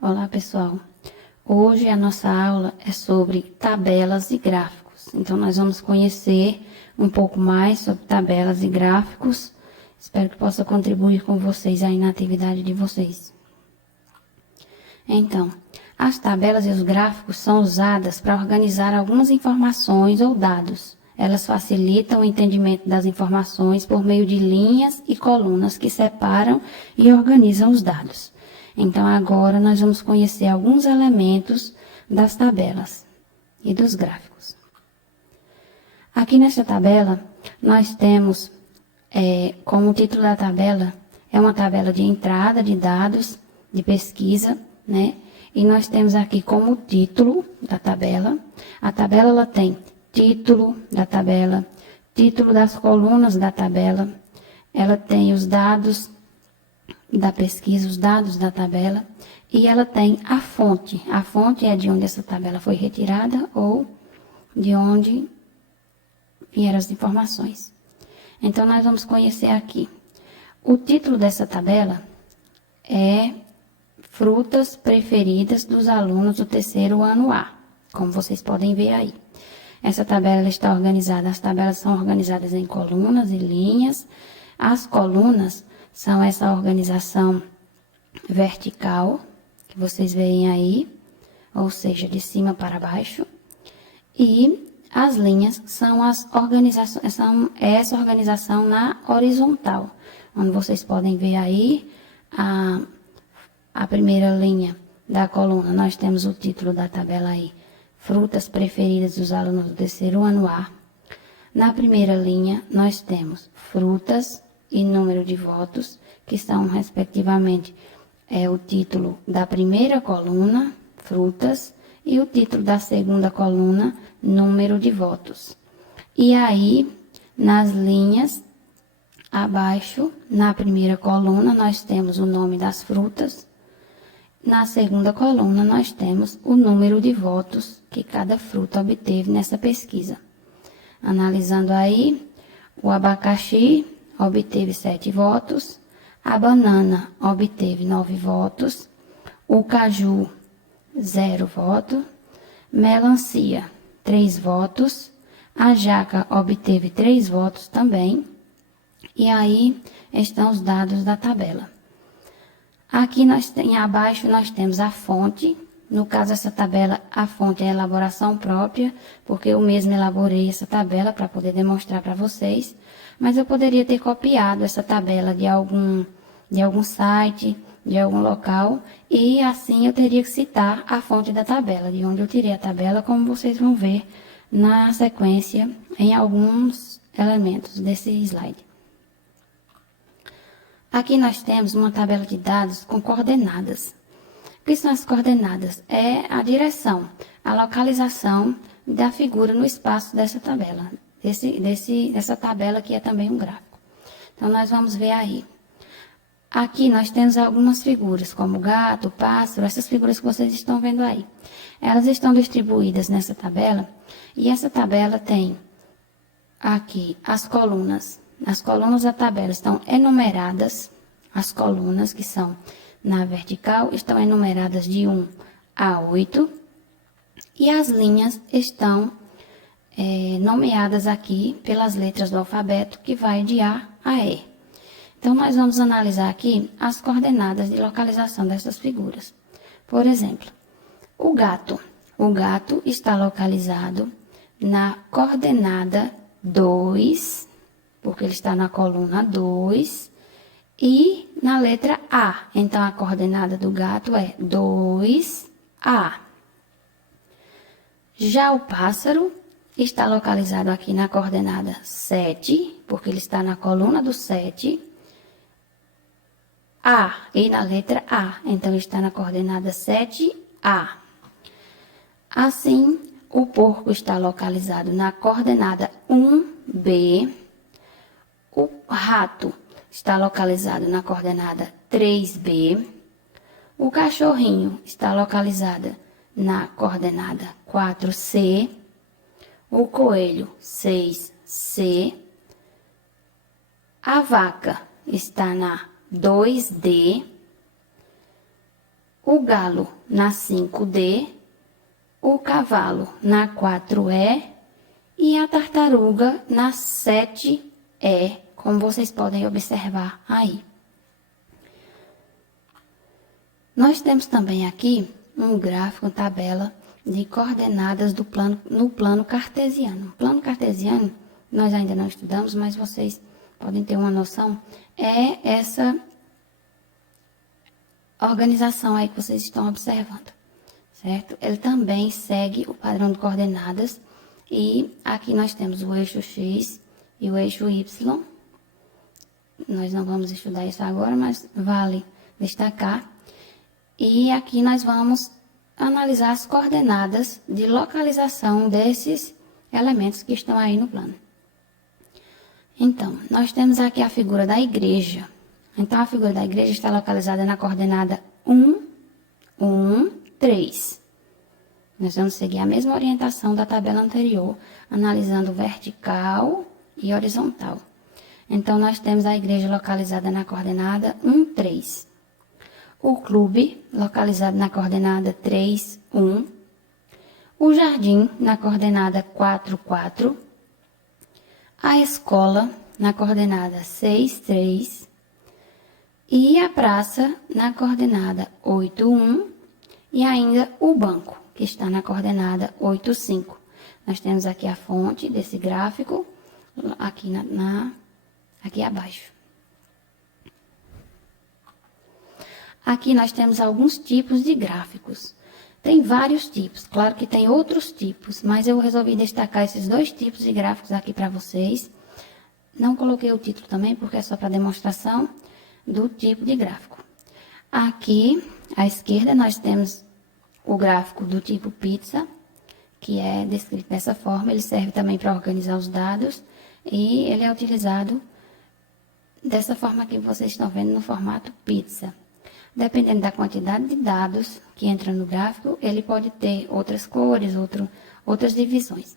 Olá, pessoal. Hoje a nossa aula é sobre tabelas e gráficos. Então, nós vamos conhecer um pouco mais sobre tabelas e gráficos. Espero que possa contribuir com vocês aí na atividade de vocês. Então, as tabelas e os gráficos são usadas para organizar algumas informações ou dados. Elas facilitam o entendimento das informações por meio de linhas e colunas que separam e organizam os dados. Então, agora nós vamos conhecer alguns elementos das tabelas e dos gráficos. Aqui nesta tabela, nós temos, como título da tabela, é uma tabela de entrada de dados, de pesquisa, né? E nós temos aqui como título da tabela, a tabela ela tem título da tabela, título das colunas da tabela, ela tem os dados da pesquisa, os dados da tabela, e ela tem a fonte. A fonte é de onde essa tabela foi retirada ou de onde vieram as informações. Então, nós vamos conhecer aqui. O título dessa tabela é Frutas Preferidas dos Alunos do terceiro ano A, como vocês podem ver aí. Essa tabela está organizada, as tabelas são organizadas em colunas e linhas. As colunas são essa organização vertical, que vocês veem aí, ou seja, de cima para baixo. E as linhas são essa organização na horizontal, onde vocês podem ver aí a primeira linha da coluna. Nós temos o título da tabela aí, Frutas Preferidas dos Alunos do terceiro ano A. Na primeira linha, nós temos frutas e número de votos, que são, respectivamente, o título da primeira coluna, frutas, e o título da segunda coluna, número de votos. E aí, nas linhas abaixo, na primeira coluna, nós temos o nome das frutas. Na segunda coluna, nós temos o número de votos que cada fruta obteve nessa pesquisa. Analisando aí, o abacaxi obteve 7 votos, a banana obteve 9 votos, o caju, 0 voto, melancia, 3 votos, a jaca obteve 3 votos também, e aí estão os dados da tabela. Aqui abaixo nós temos a fonte. No caso, essa tabela, a fonte é a elaboração própria, porque eu mesma elaborei essa tabela para poder demonstrar para vocês. Mas eu poderia ter copiado essa tabela de algum site, de algum local, e assim eu teria que citar a fonte da tabela, de onde eu tirei a tabela, como vocês vão ver na sequência em alguns elementos desse slide. Aqui nós temos uma tabela de dados com coordenadas. O que são as coordenadas? É a direção, a localização da figura no espaço dessa tabela. Dessa tabela que é também um gráfico. Então, nós vamos ver aí. Aqui nós temos algumas figuras, como gato, pássaro, essas figuras que vocês estão vendo aí. Elas estão distribuídas nessa tabela, e essa tabela tem aqui as colunas. As colunas da tabela estão enumeradas, as colunas que são na vertical estão enumeradas de 1 a 8, e as linhas estão nomeadas aqui pelas letras do alfabeto, que vai de A a E. Então, nós vamos analisar aqui as coordenadas de localização dessas figuras. Por exemplo, o gato. O gato está localizado na coordenada 2, porque ele está na coluna 2, e na letra A. Então, a coordenada do gato é 2A. Já o pássaro está localizado aqui na coordenada 7, porque ele está na coluna do 7, A, e na letra A. Então, está na coordenada 7A. Assim, o porco está localizado na coordenada 1B. O rato está localizado na coordenada 3B. O cachorrinho está localizado na coordenada 4C. O coelho, 6C. A vaca está na 2D. O o galo na 5D, o cavalo na 4E e a tartaruga na 7E, como vocês podem observar aí. Nós temos também aqui um gráfico, tabela de coordenadas no plano cartesiano. O plano cartesiano, nós ainda não estudamos, mas vocês podem ter uma noção, é essa organização aí que vocês estão observando, certo? Ele também segue o padrão de coordenadas e aqui nós temos o eixo X e o eixo Y. Nós não vamos estudar isso agora, mas vale destacar. E aqui nós vamos analisar as coordenadas de localização desses elementos que estão aí no plano. Então, nós temos aqui a figura da igreja. Então, a figura da igreja está localizada na coordenada 1, 1, 3. Nós vamos seguir a mesma orientação da tabela anterior, analisando vertical e horizontal. Então, nós temos a igreja localizada na coordenada 1, 3. O clube, localizado na coordenada 3, 1. O jardim, na coordenada 4, 4. A escola, na coordenada 6, 3. E a praça, na coordenada 8, 1. E ainda o banco, que está na coordenada 8, 5. Nós temos aqui a fonte desse gráfico, aqui, aqui abaixo. Aqui nós temos alguns tipos de gráficos. Tem vários tipos, claro que tem outros tipos, mas eu resolvi destacar esses 2 tipos de gráficos aqui para vocês. Não coloquei o título também, porque é só para demonstração do tipo de gráfico. Aqui, à esquerda, nós temos o gráfico do tipo pizza, que é descrito dessa forma. Ele serve também para organizar os dados e ele é utilizado dessa forma que vocês estão vendo no formato pizza. Dependendo da quantidade de dados que entra no gráfico, ele pode ter outras cores, outras divisões.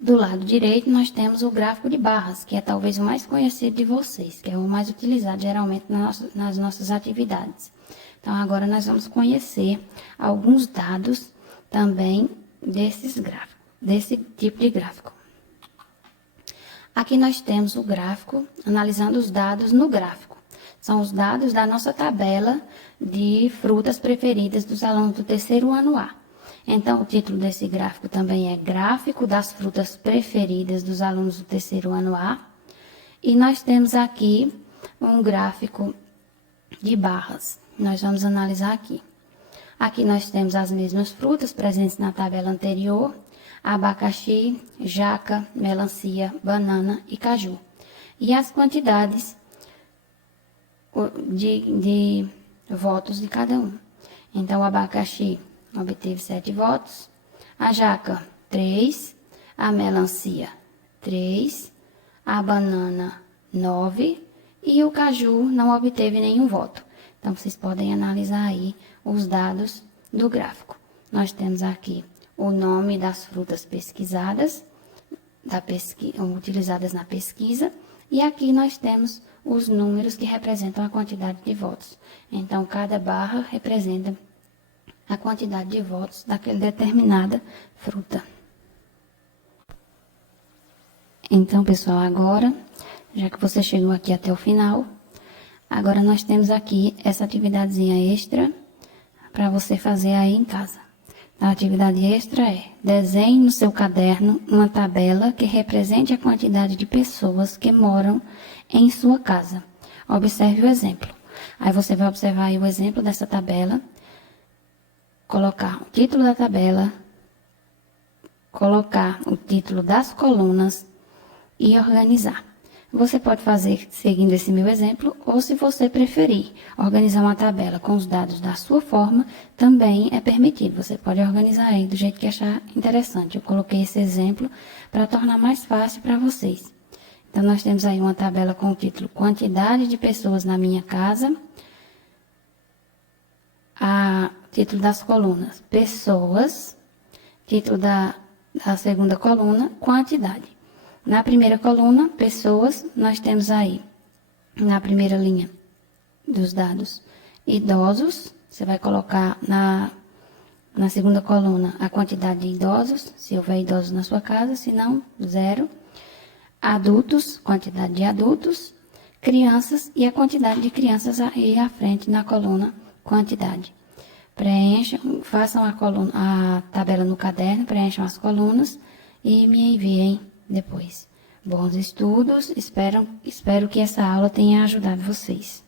Do lado direito, nós temos o gráfico de barras, que é talvez o mais conhecido de vocês, que é o mais utilizado geralmente nas nossas atividades. Então, agora nós vamos conhecer alguns dados também desses gráficos, desse tipo de gráfico. Aqui nós temos o gráfico, analisando os dados no gráfico. São os dados da nossa tabela de frutas preferidas dos alunos do terceiro ano A. Então, o título desse gráfico também é Gráfico das frutas preferidas dos alunos do terceiro ano A. E nós temos aqui um gráfico de barras. Nós vamos analisar aqui. Aqui nós temos as mesmas frutas presentes na tabela anterior: abacaxi, jaca, melancia, banana e caju. E as quantidades de votos de cada um. Então, o abacaxi obteve 7 votos, a jaca 3, a melancia 3, a banana 9 e o caju não obteve nenhum voto. Então, vocês podem analisar aí os dados do gráfico. Nós temos aqui o nome das frutas pesquisadas, utilizadas na pesquisa, e aqui nós temos os números que representam a quantidade de votos. Então, cada barra representa a quantidade de votos daquela determinada fruta. Então, pessoal, agora, já que você chegou aqui até o final, agora nós temos aqui essa atividadezinha extra para você fazer aí em casa. A atividade extra é: desenhe no seu caderno uma tabela que represente a quantidade de pessoas que moram em sua casa. Observe o exemplo. Aí você vai observar aí o exemplo dessa tabela, colocar o título da tabela, colocar o título das colunas e organizar. Você pode fazer seguindo esse meu exemplo, ou se você preferir organizar uma tabela com os dados da sua forma, também é permitido. Você pode organizar aí do jeito que achar interessante. Eu coloquei esse exemplo para tornar mais fácil para vocês. Então, nós temos aí uma tabela com o título Quantidade de pessoas na minha casa. Título das colunas, pessoas. Título da segunda coluna, quantidade. Na primeira coluna, pessoas, nós temos aí, na primeira linha dos dados, idosos, você vai colocar na segunda coluna a quantidade de idosos, se houver idosos na sua casa, se não, 0. Adultos, quantidade de adultos. Crianças e a quantidade de crianças aí à frente na coluna quantidade. Preencham, façam a tabela no caderno, preencham as colunas e me enviem depois. Bons estudos, espero que essa aula tenha ajudado vocês.